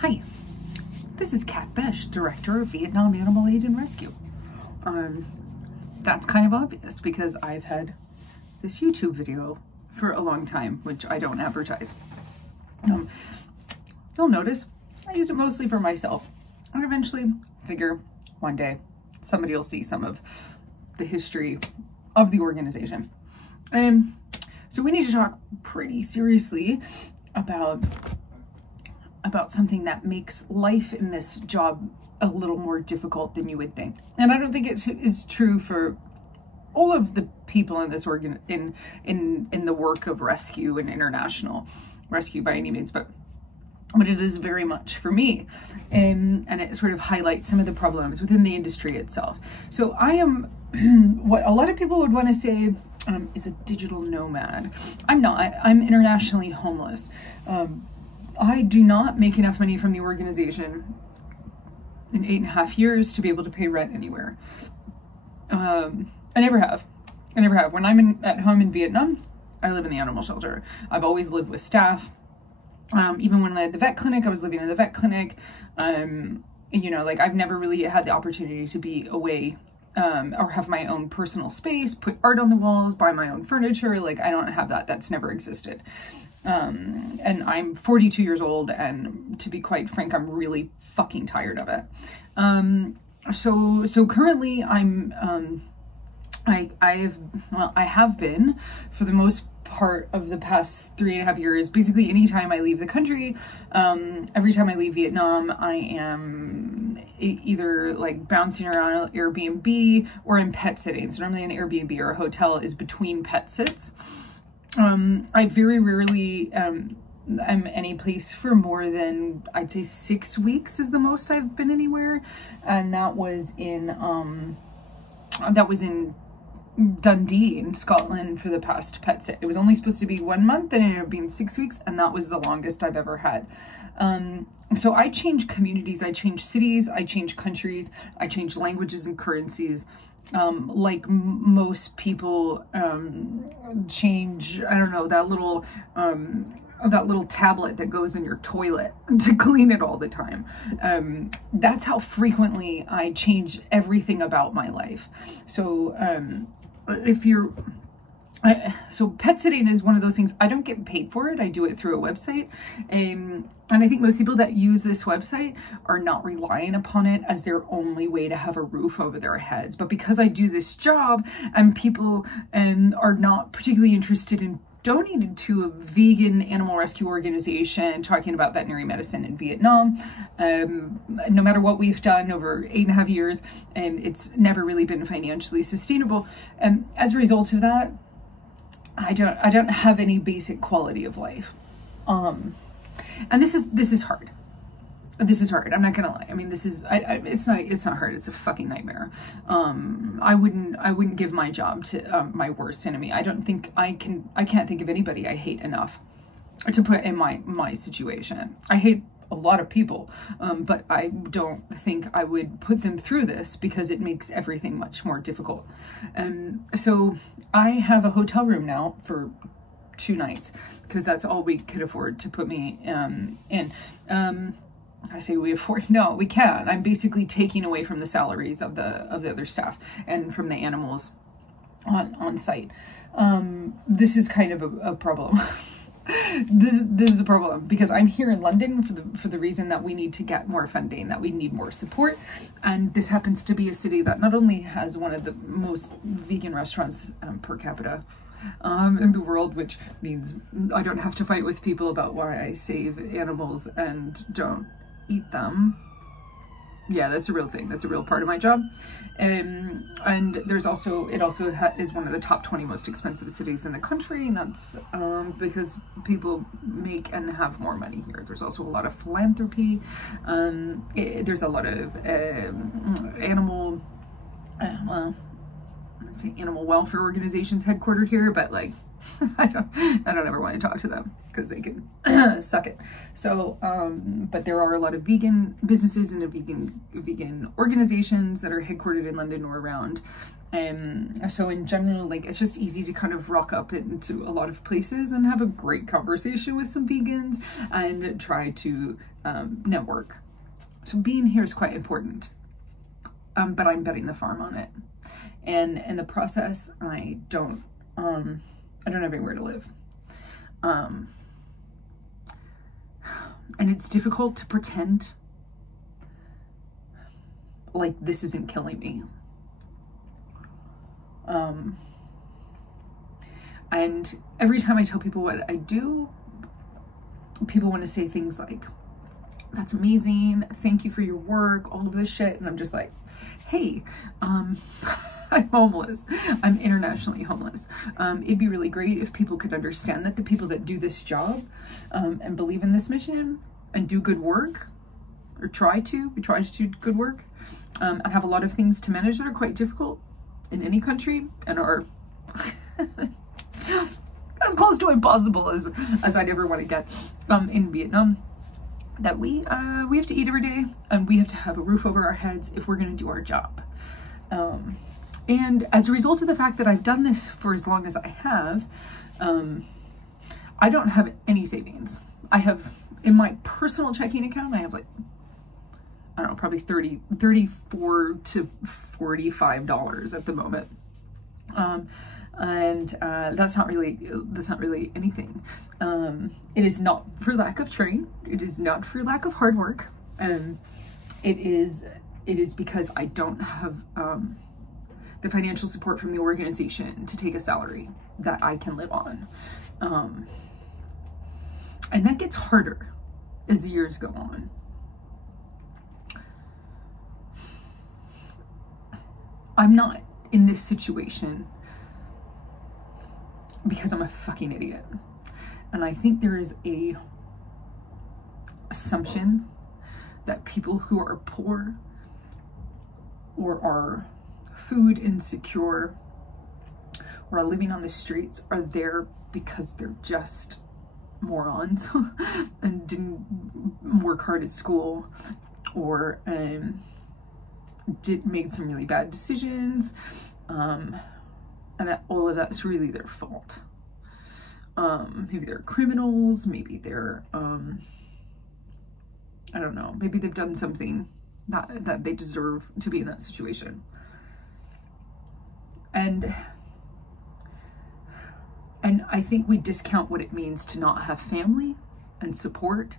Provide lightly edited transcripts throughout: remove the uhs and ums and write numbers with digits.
Hi, this is Kat Besh, Director of Vietnam Animal Aid and Rescue. That's kind of obvious because I've had this YouTube video for a long time, which I don't advertise. You'll notice I use it mostly for myself. I eventually figure one day somebody will see some of the history of the organization. So we need to talk pretty seriously about something that makes life in this job a little more difficult than you would think. And I don't think it is true for all of the people in this in the work of rescue and international rescue by any means, but it is very much for me. And it sort of highlights some of the problems within the industry itself. So I am what a lot of people would want to say is a digital nomad. I'm not. I'm internationally homeless. I do not make enough money from the organization in 8.5 years to be able to pay rent anywhere. I never have. When I'm at home in Vietnam, I live in the animal shelter. I've always lived with staff. Even when I had the vet clinic, I was living in the vet clinic. I've never really had the opportunity to be away or have my own personal space, put art on the walls, buy my own furniture. Like, I don't have that. That's never existed. And I'm 42 years old, and to be quite frank, I'm really fucking tired of it. So currently I have been for the most part of the past 3.5 years. Basically, anytime I leave the country, every time I leave Vietnam, I am either like bouncing around Airbnb or in pet sitting. So normally an Airbnb or a hotel is between pet sits. I very rarely am any place for more than, I'd say 6 weeks is the most I've been anywhere, and that was in Dundee in Scotland for the past pet sit. It was only supposed to be 1 month, and it ended up being 6 weeks, and that was the longest I've ever had. So I change communities, I change cities, I change countries, I change languages and currencies. Like most people change, I don't know, that little tablet that goes in your toilet to clean it all the time. That's how frequently I change everything about my life. So so pet sitting is one of those things. I don't get paid for it. I do it through a website. And I think most people that use this website are not relying upon it as their only way to have a roof over their heads. But because I do this job and people are not particularly interested in donated to a vegan animal rescue organization talking about veterinary medicine in Vietnam. No matter what we've done over 8.5 years, it's never really been financially sustainable. As a result of that, I don't have any basic quality of life. And this is hard. This is hard. I'm not gonna lie. I mean, it's not hard. It's a fucking nightmare. I wouldn't give my job to my worst enemy. I can't think of anybody I hate enough to put in my situation. I hate a lot of people, but I don't think I would put them through this because it makes everything much more difficult. So I have a hotel room now for 2 nights because that's all we could afford to put me in. I say we afford, no, we can't. I'm basically taking away from the salaries of the other staff and from the animals on site. This is kind of a problem. This is a problem because I'm here in London for the reason that we need to get more funding, that we need more support. And this happens to be a city that not only has one of the most vegan restaurants per capita in the world, which means I don't have to fight with people about why I save animals and don't eat them. Yeah, that's a real thing. That's a real part of my job. And there's also, it also is one of the top 20 most expensive cities in the country. And that's because people make and have more money here. There's also a lot of philanthropy. There's a lot of animal welfare organizations headquartered here, but like I don't ever want to talk to them because they can suck it. So, but there are a lot of vegan businesses and vegan organizations that are headquartered in London or around. So in general, like, it's just easy to kind of rock up into a lot of places and have a great conversation with some vegans and try to network. So being here is quite important. But I'm betting the farm on it. And in the process, I don't have anywhere to live. And it's difficult to pretend like this isn't killing me. And every time I tell people what I do, people want to say things like, that's amazing, thank you for your work, all of this shit. And I'm just like, hey, I'm homeless. I'm internationally homeless. It'd be really great if people could understand that the people that do this job and believe in this mission and do good work, or try to do good work, and have a lot of things to manage that are quite difficult in any country and are as close to impossible as I'd ever want to get in Vietnam. That we have to eat every day, and we have to have a roof over our heads if we're going to do our job. And as a result of the fact that I've done this for as long as I have, I don't have any savings. I have, in my personal checking account, I have like, I don't know, probably $34 to $45 at the moment. And that's not really anything. It is not for lack of trying. It is not for lack of hard work. It is because I don't have the financial support from the organization to take a salary that I can live on. And that gets harder as the years go on. I'm not in this situation because I'm a fucking idiot. And I think there is a assumption that people who are poor or are food insecure or are living on the streets are there because they're just morons and didn't work hard at school, or made some really bad decisions, and that all of that's really their fault. Maybe they're criminals, maybe they're I don't know, maybe they've done something that they deserve to be in that situation. And I think we discount what it means to not have family and support.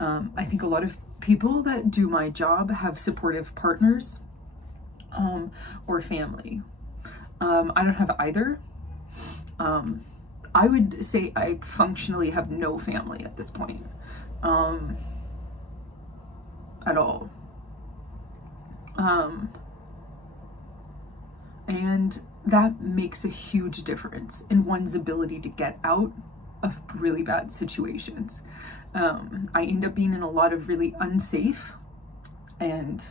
I think a lot of people that do my job have supportive partners or family. I don't have either. I would say I functionally have no family at this point, at all. And that makes a huge difference in one's ability to get out of really bad situations. I end up being in a lot of really unsafe and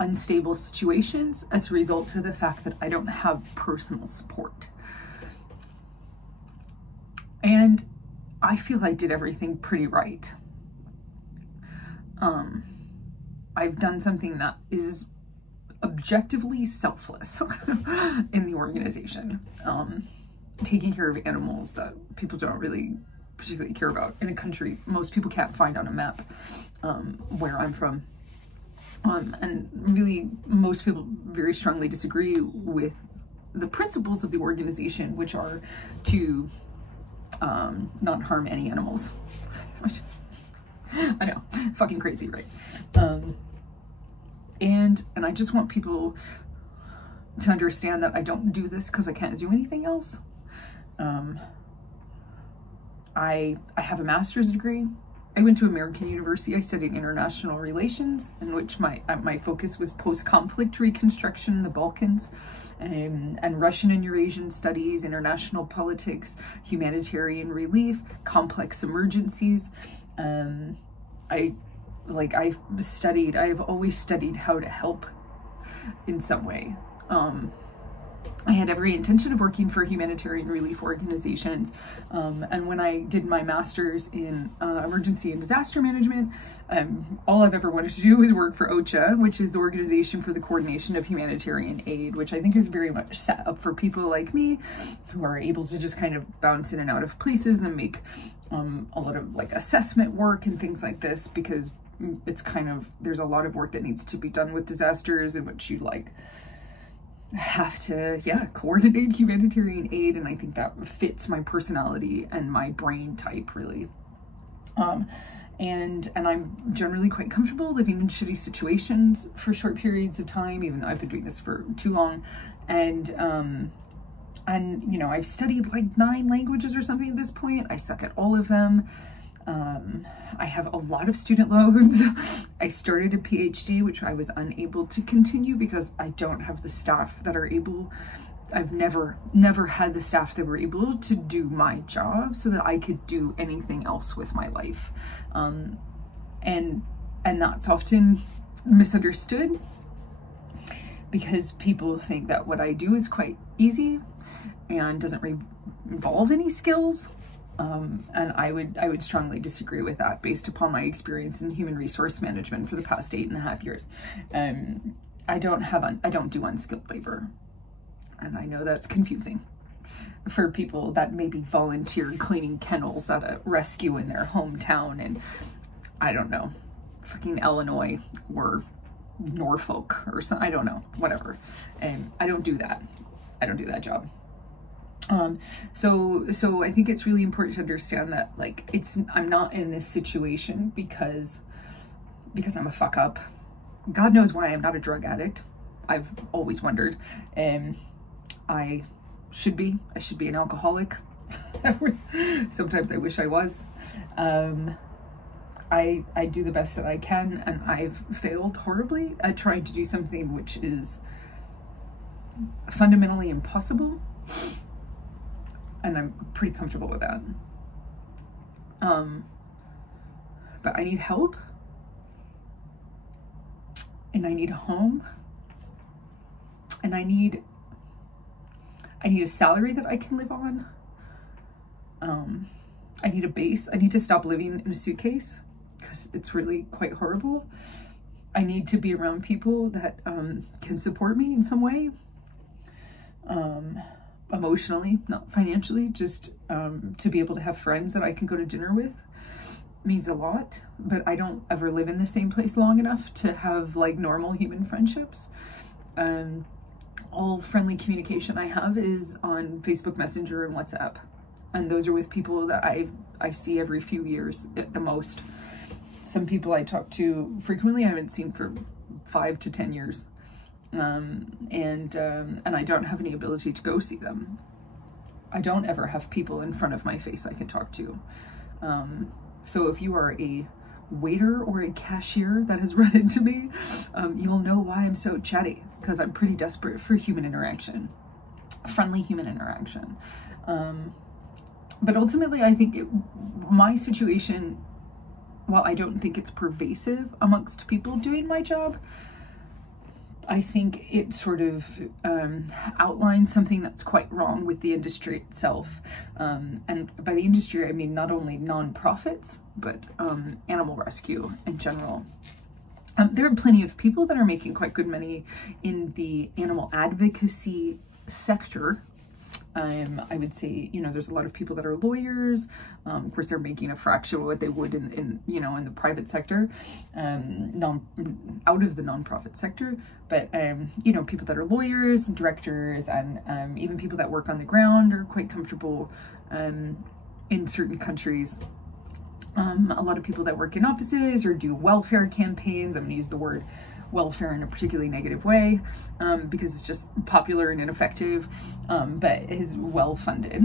unstable situations as a result of the fact that I don't have personal support. And I feel I did everything pretty right. I've done something that is objectively selfless in the organization. Taking care of animals that people don't really particularly care about in a country most people can't find on a map, where I'm from. And really, most people very strongly disagree with the principles of the organization, which are to not harm any animals. Which is, I know, fucking crazy, right? And I just want people to understand that I don't do this because I can't do anything else. I have a master's degree. I went to American University. I studied international relations, in which my focus was post-conflict reconstruction in the Balkans, and Russian and Eurasian studies, international politics, humanitarian relief, complex emergencies. I've always studied how to help in some way. I had every intention of working for humanitarian relief organizations. And when I did my master's in emergency and disaster management, all I've ever wanted to do was work for OCHA, which is the Organization for the Coordination of Humanitarian Aid, which I think is very much set up for people like me who are able to just kind of bounce in and out of places and make a lot of like assessment work and things like this, because it's kind of, there's a lot of work that needs to be done with disasters in which you like have to, coordinate humanitarian aid, and I think that fits my personality and my brain type really. And I'm generally quite comfortable living in shitty situations for short periods of time, even though I've been doing this for too long. And you know, I've studied like 9 languages or something at this point. I suck at all of them. I have a lot of student loans. I started a PhD, which I was unable to continue because I don't have the staff that are able, I've never had the staff that were able to do my job so that I could do anything else with my life. And that's often misunderstood because people think that what I do is quite easy and doesn't involve any skills. And I would strongly disagree with that based upon my experience in human resource management for the past 8.5 years. I don't do unskilled labor. And I know that's confusing for people that maybe volunteered cleaning kennels at a rescue in their hometown in, I don't know, fucking Illinois or Norfolk or something, I don't know, whatever. I don't do that. I don't do that job. So I think it's really important to understand that, like, I'm not in this situation because I'm a fuck up. God knows why I'm not a drug addict. I've always wondered. I should be an alcoholic. Sometimes I wish I was. I do the best that I can, and I've failed horribly at trying to do something which is fundamentally impossible. And I'm pretty comfortable with that. But I need help. And I need a home. And I need a salary that I can live on. I need a base. I need to stop living in a suitcase because it's really quite horrible. I need to be around people that can support me in some way. Emotionally, not financially, just to be able to have friends that I can go to dinner with means a lot, but I don't ever live in the same place long enough to have like normal human friendships. All friendly communication I have is on Facebook Messenger and WhatsApp, and those are with people that I see every few years at the most. Some people I talk to frequently I haven't seen for 5 to 10 years. And I don't have any ability to go see them. I don't ever have people in front of my face I can talk to. So if you are a waiter or a cashier that has run into me, you'll know why I'm so chatty, because I'm pretty desperate for human interaction, friendly human interaction. But ultimately, I think my situation, while I don't think it's pervasive amongst people doing my job, I think it sort of outlines something that's quite wrong with the industry itself. And by the industry, I mean not only nonprofits, but animal rescue in general. There are plenty of people that are making quite good money in the animal advocacy sector. I would say, you know, there's a lot of people that are lawyers. Of course, they're making a fraction of what they would in the private sector, out of the nonprofit sector. But, you know, people that are lawyers, directors, and even people that work on the ground are quite comfortable in certain countries. A lot of people that work in offices or do welfare campaigns. I'm going to use the word welfare in a particularly negative way because it's just popular and ineffective, but is well funded.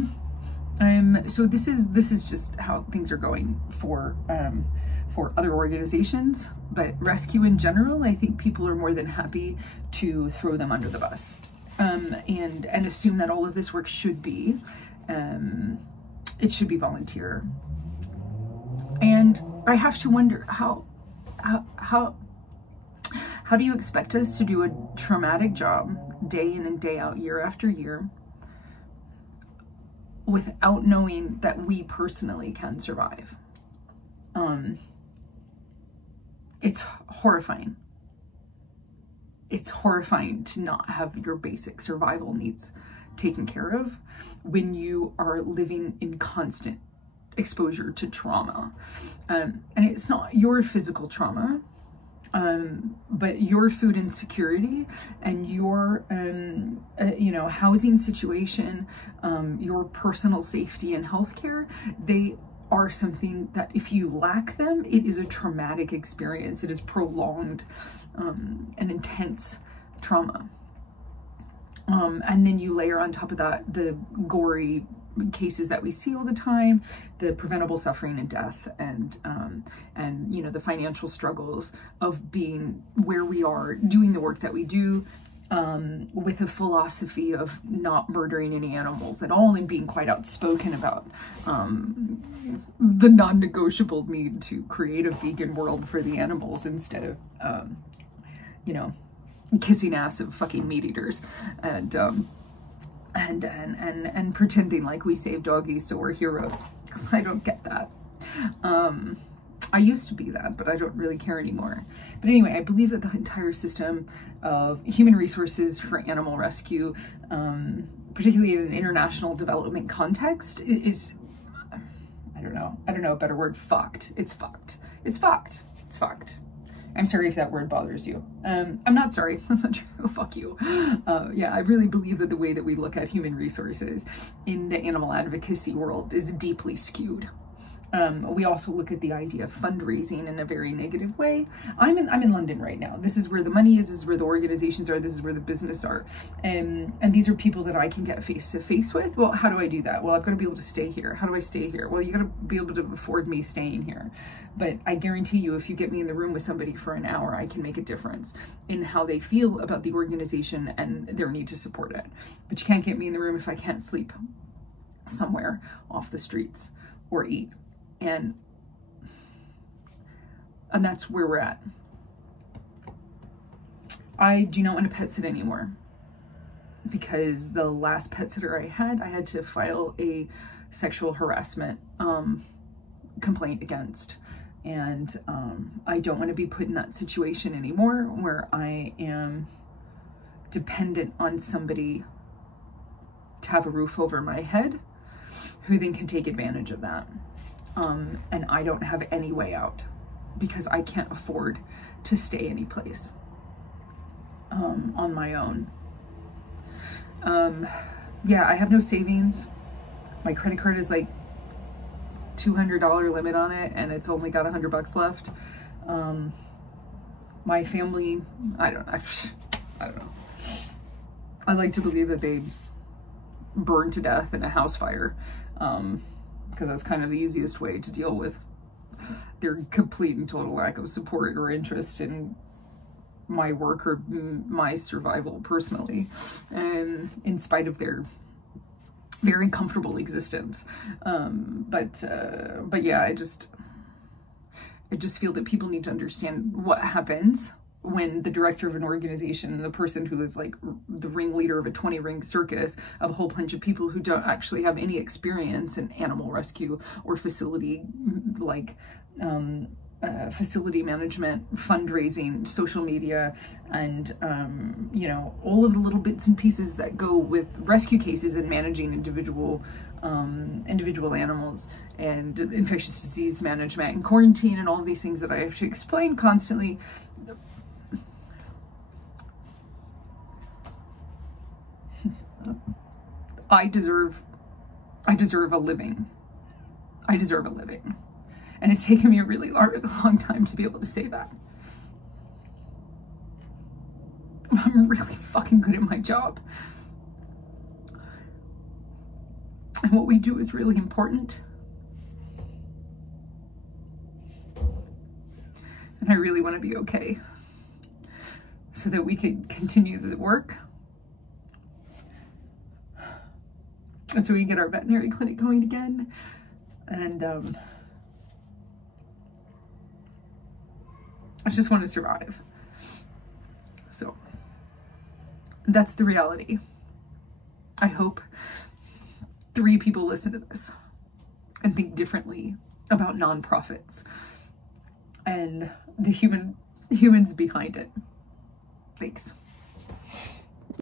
So this is just how things are going for other organizations, but rescue in general, I think people are more than happy to throw them under the bus and assume that all of this work should be volunteer. And I have to wonder how How do you expect us to do a traumatic job day in and day out, year after year, without knowing that we personally can survive? It's horrifying. It's horrifying to not have your basic survival needs taken care of when you are living in constant exposure to trauma. And it's not your physical trauma, but your food insecurity and your, housing situation, your personal safety and healthcare, they are something that if you lack them, it is a traumatic experience. It is prolonged and intense trauma. And then you layer on top of that the gory cases that we see all the time, the preventable suffering and death, and the financial struggles of being where we are, doing the work that we do, with a philosophy of not murdering any animals at all, and being quite outspoken about the non-negotiable need to create a vegan world for the animals instead of kissing ass of fucking meat eaters and pretending like we save doggies so we're heroes, because I don't get that. I used to be that, but I don't really care anymore. But anyway, I believe that the entire system of human resources for animal rescue, particularly in an international development context, is, I don't know a better word, fucked. It's fucked. It's fucked. It's fucked. I'm sorry if that word bothers you. I'm not sorry. That's not true. Fuck you. Yeah, I really believe that the way that we look at human resources in the animal advocacy world is deeply skewed. We also look at the idea of fundraising in a very negative way. I'm in London right now. This is where the money is. This is where the organizations are. This is where the business are. And these are people that I can get face to face with. Well, how do I do that? Well, I've got to be able to stay here. How do I stay here? Well, you got to be able to afford me staying here. But I guarantee you, if you get me in the room with somebody for an hour, I can make a difference in how they feel about the organization and their need to support it. But you can't get me in the room if I can't sleep somewhere off the streets or eat. And that's where we're at. I do not want to pet sit anymore, because the last pet sitter I had to file a sexual harassment complaint against. And I don't want to be put in that situation anymore where I am dependent on somebody to have a roof over my head who then can take advantage of that. And I don't have any way out because I can't afford to stay any place on my own. Yeah, I have no savings. My credit card is like $200 limit on it, and it's only got $100 left. My family, I don't know. I like to believe that they burned to death in a house fire. Because that's kind of the easiest way to deal with their complete and total lack of support or interest in my work or my survival personally, in spite of their very comfortable existence. But yeah, I just feel that people need to understand what happens when the director of an organization, the person who is like the ringleader of a 20-ring circus of a whole bunch of people who don't actually have any experience in animal rescue or facility, like facility management, fundraising, social media, and all of the little bits and pieces that go with rescue cases and managing individual animals, and infectious disease management and quarantine and all of these things that I have to explain constantly. I deserve a living. I deserve a living. And it's taken me a really long time to be able to say that. I'm really fucking good at my job. And what we do is really important. And I really want to be okay so that we can continue the work. And so we can get our veterinary clinic going again. And I just want to survive. So that's the reality. I hope 3 people listen to this and think differently about nonprofits and the humans behind it. Thanks.